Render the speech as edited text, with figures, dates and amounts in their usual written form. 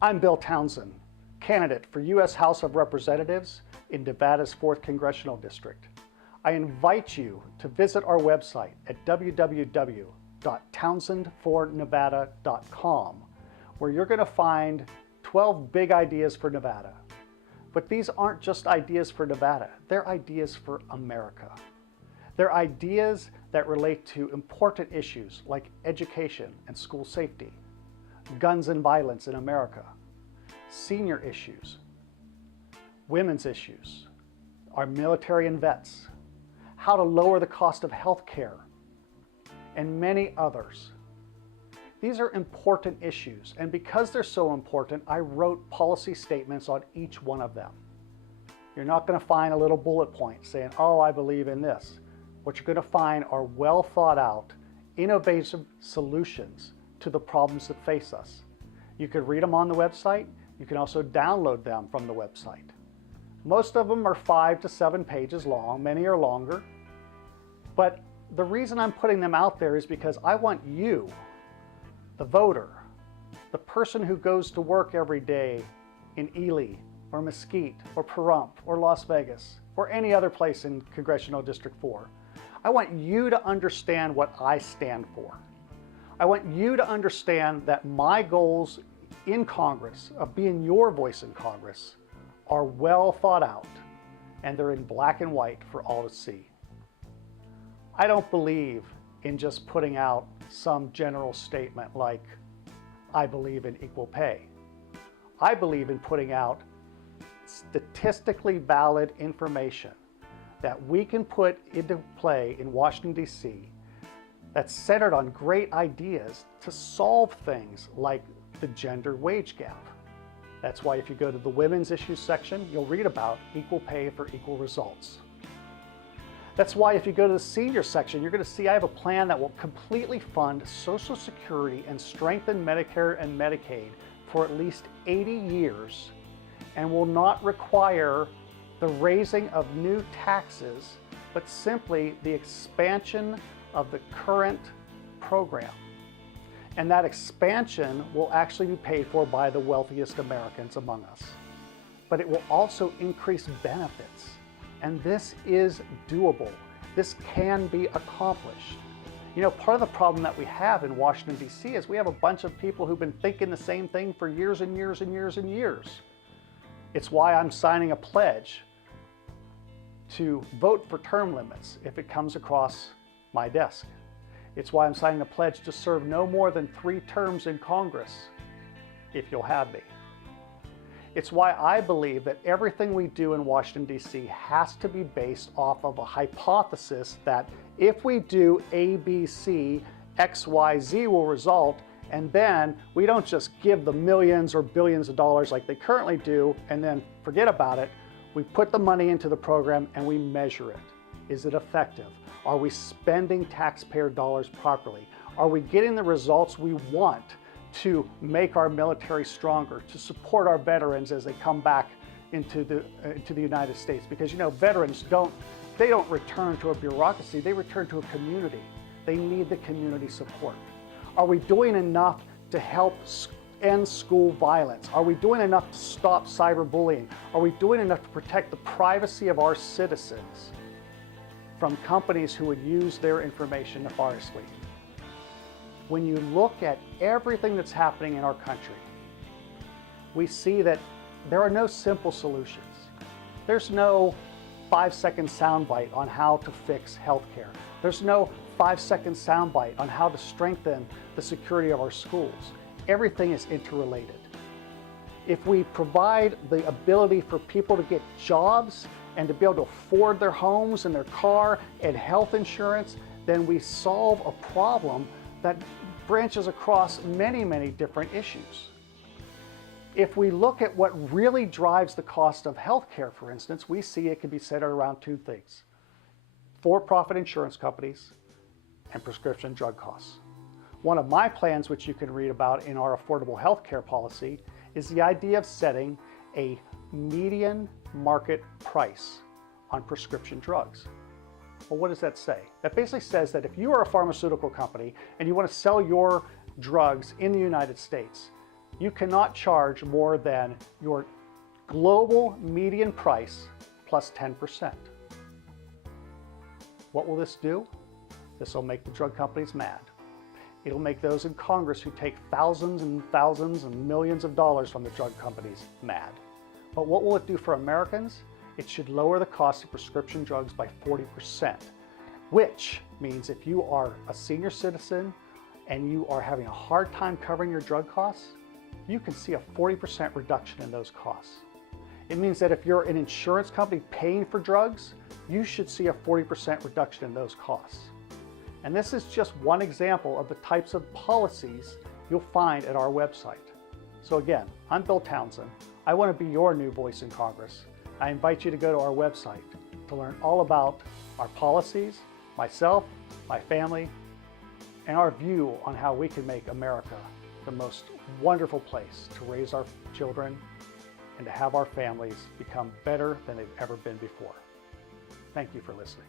I'm Bill Townsend, candidate for U.S. House of Representatives in Nevada's 4th Congressional District. I invite you to visit our website at www.townsendfornevada.com, where you're going to find 12 big ideas for Nevada. But these aren't just ideas for Nevada, they're ideas for America. They're ideas that relate to important issues like education and school safety, guns and violence in America, senior issues, women's issues, our military and vets, how to lower the cost of health care, and many others. These are important issues, and because they're so important, I wrote policy statements on each one of them. You're not going to find a little bullet point saying, oh, I believe in this. What you're going to find are well thought out, innovative solutions to the problems that face us. You can read them on the website. You can also download them from the website. Most of them are 5 to 7 pages long. Many are longer. But the reason I'm putting them out there is because I want you, the voter, the person who goes to work every day in Ely or Mesquite or Pahrump or Las Vegas or any other place in Congressional District 4. I want you to understand what I stand for. I want you to understand that my goals in Congress, of being your voice in Congress, are well thought out, and they're in black and white for all to see. I don't believe in just putting out some general statement like, I believe in equal pay. I believe in putting out statistically valid information that we can put into play in Washington, D.C. that's centered on great ideas to solve things like the gender wage gap. That's why if you go to the women's issues section, you'll read about equal pay for equal results. That's why if you go to the senior section, you're going to see I have a plan that will completely fund Social Security and strengthen Medicare and Medicaid for at least 80 years and will not require the raising of new taxes, but simply the expansion of the current program. And that expansion will actually be paid for by the wealthiest Americans among us. But it will also increase benefits. And this is doable. This can be accomplished. You know, part of the problem that we have in Washington, D.C. is we have a bunch of people who've been thinking the same thing for years and years and years and years. It's why I'm signing a pledge to vote for term limits if it comes across my desk. It's why I'm signing a pledge to serve no more than 3 terms in Congress, if you'll have me. It's why I believe that everything we do in Washington, D.C. has to be based off of a hypothesis that if we do A, B, C, X, Y, Z will result, and then we don't just give the millions or billions of dollars like they currently do and then forget about it. We put the money into the program and we measure it. Is it effective? Are we spending taxpayer dollars properly? Are we getting the results we want to make our military stronger, to support our veterans as they come back into the United States? Because you know, veterans don't return to a bureaucracy, they return to a community. They need the community support. Are we doing enough to help end school violence? Are we doing enough to stop cyberbullying? Are we doing enough to protect the privacy of our citizens from companies who would use their information nefariously? When you look at everything that's happening in our country, we see that there are no simple solutions. There's no 5-second soundbite on how to fix healthcare. There's no 5-second soundbite on how to strengthen the security of our schools. Everything is interrelated. If we provide the ability for people to get jobs and to be able to afford their homes and their car and health insurance, then we solve a problem that branches across many, many different issues. If we look at what really drives the cost of healthcare, for instance, we see it can be centered around 2 things: for-profit insurance companies and prescription drug costs. One of my plans, which you can read about in our affordable healthcare policy, is the idea of setting a median market price on prescription drugs. Well, what does that say? That basically says that if you are a pharmaceutical company and you want to sell your drugs in the United States, You cannot charge more than your global median price plus 10%. What will this do? This will make the drug companies mad. It'll make those in Congress who take thousands and thousands and millions of dollars from the drug companies mad. But what will it do for Americans? It should lower the cost of prescription drugs by 40%, which means if you are a senior citizen and you are having a hard time covering your drug costs, you can see a 40% reduction in those costs. It means that if you're an insurance company paying for drugs, you should see a 40% reduction in those costs. And this is just one example of the types of policies you'll find at our website. So again, I'm Bill Townsend. I want to be your new voice in Congress. I invite you to go to our website to learn all about our policies, myself, my family, and our view on how we can make America the most wonderful place to raise our children and to have our families become better than they've ever been before. Thank you for listening.